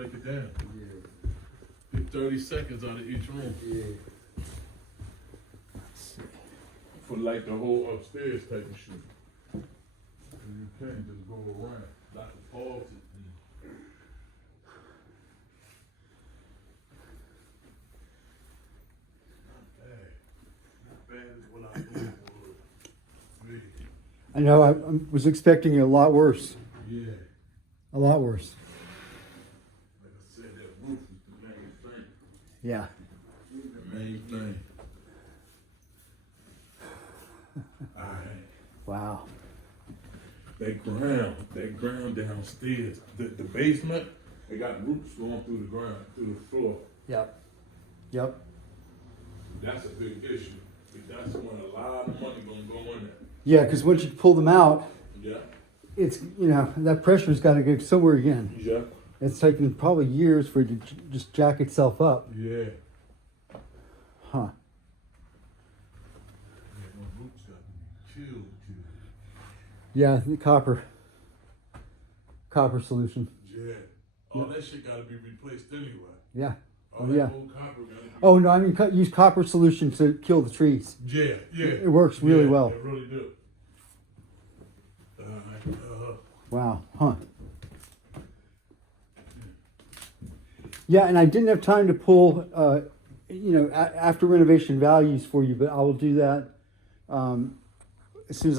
break it down. Yeah. Get 30 seconds out of each room. Yeah. For like the whole upstairs type of shoot. And you can't just go around. Like the pause it. Not bad is what I thought was. I know, I was expecting a lot worse. Yeah. A lot worse. Like I said, that roof is the main thing. Yeah. The main thing. Alright. Wow. That ground downstairs, the basement, they got roots going through the ground, through the floor. Yep. Yep. That's a big issue. That's when a lot of money gonna go in there. Yeah, because once you pull them out, Yeah. it's, you know, that pressure's got to go somewhere again. Yeah. It's taken probably years for it to just jack itself up. Yeah. Huh. Yeah, my roots got killed. Yeah, the copper solution. Yeah. All that shit gotta be replaced anyway. Yeah. All Oh, that yeah. old copper gotta be. Oh, no, I mean, use copper solution to kill the trees. Yeah, yeah. It works really well. It really do. Wow. Huh. Yeah, and I didn't have time to pull, you know, after renovation values for you, but I will do that as soon as I